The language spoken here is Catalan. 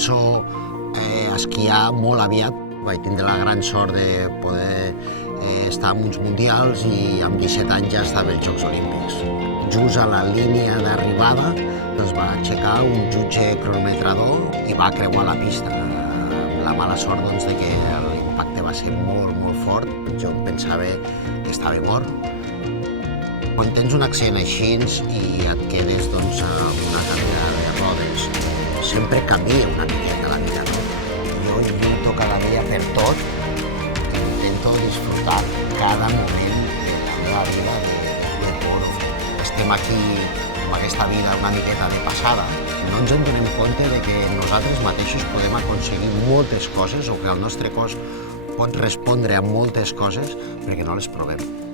penso esquiar molt aviat. Vaig tindre la gran sort de poder estar en uns mundials i amb 17 anys ja estava als Jocs Olímpics. Just a la línia d'arribada es va aixecar un jutge cronometrador i va creuar la pista. La mala sort de que l'impacte va ser molt fort. Jo pensava que estava mort. Quan tens un accident així i et quedes amb una cadira de rodes, sempre canvia una miqueta la vida, no? Jo lluito cada dia per tot, intento disfrutar cada moment de la meva vida de poro. Estem aquí amb aquesta vida una miqueta de passada. No ens en donem compte de que nosaltres mateixos podem aconseguir moltes coses o que el nostre cos pot respondre a moltes coses perquè no les provem.